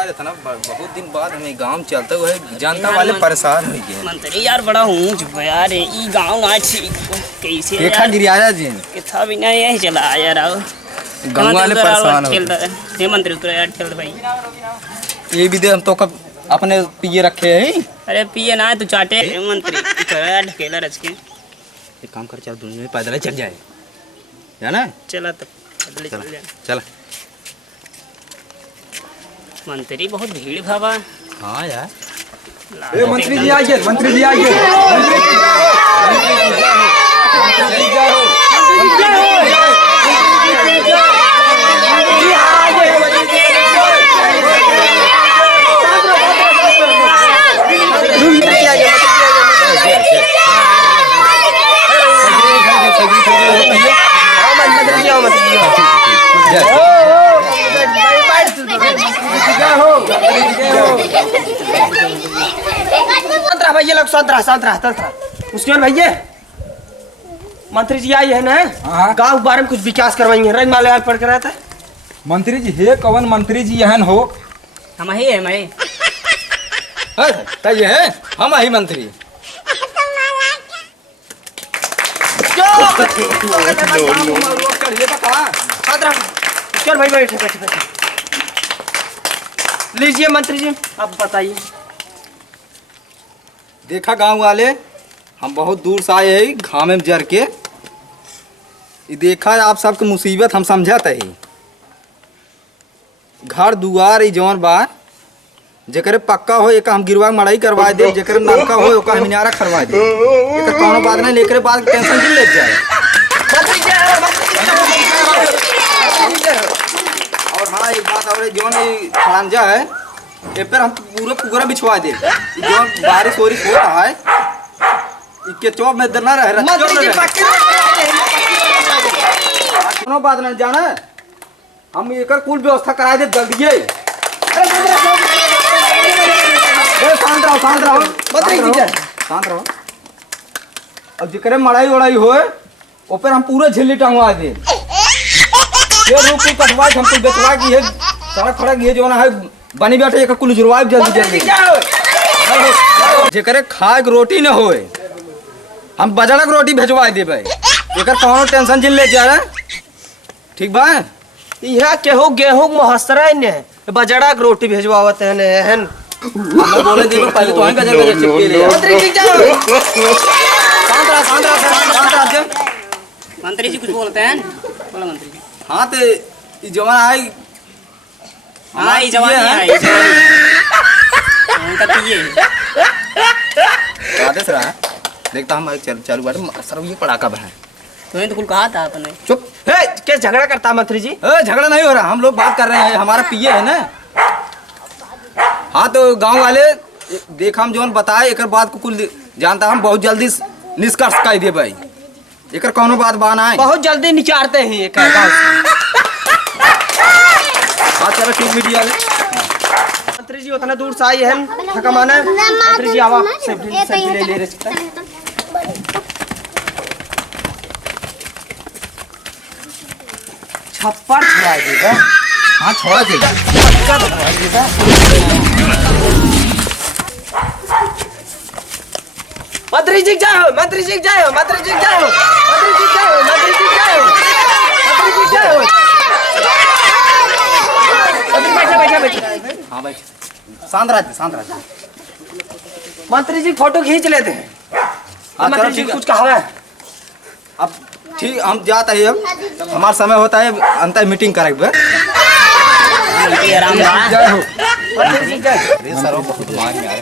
यार इतना बहुत दिन बाद हमें गांव चलते हुए जनता वाले परेशान हो गए। मंत्री यार बड़ा हूँ यार ई गांव ना ठीक कैसे देखा गिरिया जी किथा भी नहीं यही चला यार आओ गांव वाले परेशान हो हे मंत्री उतर यार ठेल भाई ये भी दे हम तो कब अपने पिए रखे हैं। अरे पिए ना तू चाटे मंत्री उतर यार ढकेला रच के एक काम कर चल दुनिया में पैदल चल जाए है ना। चला तो पैदल चल जाए चल मंत्री बहुत भीड़ भावा। हाँ यार ए मंत्री जी आइए मंत्री जी आइए भैया लोग संतरा मुश्किल भैया मंत्री जी आई है ना गांव के बारे में कुछ विकास करवाएंगे रंग माले पढ़ कर रहा था। मंत्री जी हे कवन मंत्री जी यहन हो हम ही है मैं ये है हम ही मंत्री चल भाई बैठे बैठे बैठे लीजिए मंत्री जी आप बताइए। देखा गांव वाले हम बहुत दूर से आए हैं घाम में जर के देखा आप सबके मुसीबत हम समझाते ही घर दुआर जौन बा जेकरे पक्का हो एक हम गिरवा मड़ाई करवा दे जेकरे नलका हो ओका हम इनारा करवा दे एक कोनो बात नहीं लेकर बाद टेंशन क्यों ले जाए। और हाँ एक बात और जौन खड़ंजा है ये पर हम पूरा बिछवा दे जो बारिश वारिश हो रहा है इसके चौब में दर ना रहे कोनो बात नहीं जाना हम एक कुल व्यवस्था करा दे जल्दी शांत रहो अब जिक्र मड़ाई उड़ाई हो ऊपर हम पूरा झिल्ली टंगवा दे हम कुछ बेचवा की है सड़क फड़क ये जो ना है बनी बैठे एक कुल जुड़वा जल्दी जेकरे खाए के रोटी न होए हम बजड़क रोटी भेजवा देबे एकर कोनो टेंशन जिन ले जा ठीक बा। यह केहू गेहूं महसरा ने बजड़ा के रोटी भेजवावत है ने हम बोले दे पहले तो आएगा जगह चिपके ले मंत्री जी जाओ शांत रह मंत्री जी कुछ बोलते हैं बोलो मंत्री जी। हां ते ई जवान आई हाँ ये जवानी है उनका पिए आदेश रहा देखता हम चालू बार सर ये पड़ाका बहा तो कुल कहा था आपने चुप हे क्या झगड़ा करता मंत्री जी। झगड़ा नहीं हो रहा हम लोग बात कर रहे हैं हमारा पिए है ना। हाँ तो गांव वाले देख हम जो बताए एक बात को कुल जानता हम बहुत जल्दी निष्कर्ष कर दे भाई एक कोनो बात बाना है बहुत जल्दी निचारते हैं एक हाँ चलो ठीक मीडिया मंत्री जी उतना दूर से आई है थका माना मंत्री जी आवा सब्जी ले रहे छप्पर छुड़ा देगा। हाँ छोड़ा देगा मंत्री जी जाओ मंत्री जी जाओ मंत्री जी जाओ मंत्री जी जाओ मंत्री जी जाओ मंत्री जी जाओ बैठे हाँ भाई शांत रह मंत्री जी फोटो खींच लेते हैं। मंत्री जी कुछ कहा है अब ठीक हम जाते हैं अब हमारा समय होता है अंतर मीटिंग करेंगे आराम सर बहुत मांग में आए